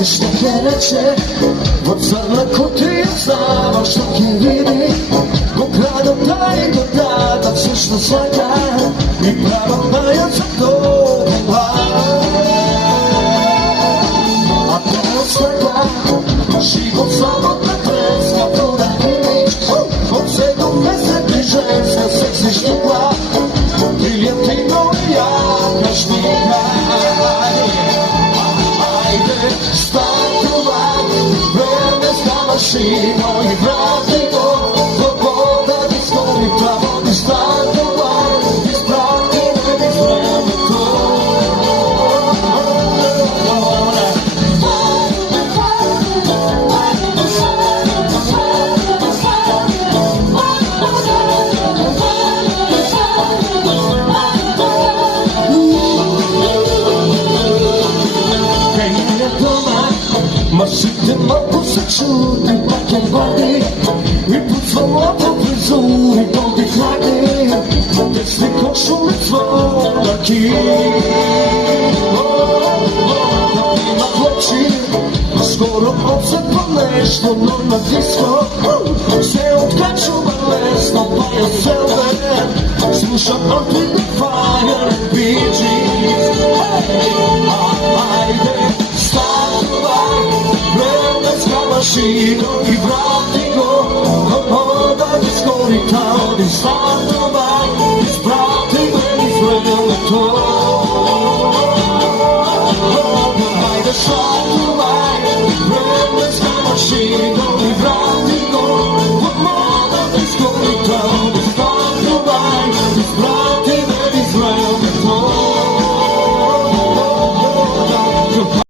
се што ќе рече, во црна кутија знава што ќе види. Го градот дај го дадат се што сваќа и прават мајот за тоа. А тоа сваќа живот само да треска тоа имидж. Од седом месец ближен се секси штукла, брилјантино и јакашника. Стартувай, временска машина и врати го, слобода ти скори право ти стартувай, изпрати ме низ времето. Машите малко се чуди, пак е води и поцвалото призури, долги хлади, тесни кошули цволаки. Има плочи, скоро отсепва нещо, но на диско се откачува лесно, пая селве, слуша Earth, Fire and Bee Gees. Айде, стартувай, временска машина и врати го, слобода ти скори право ти стартувай, изпрати ме низ времето. Айде, стартувай, временска машина и врати го, слобода ти скори право ти стартувай, изпрати ме низ времето.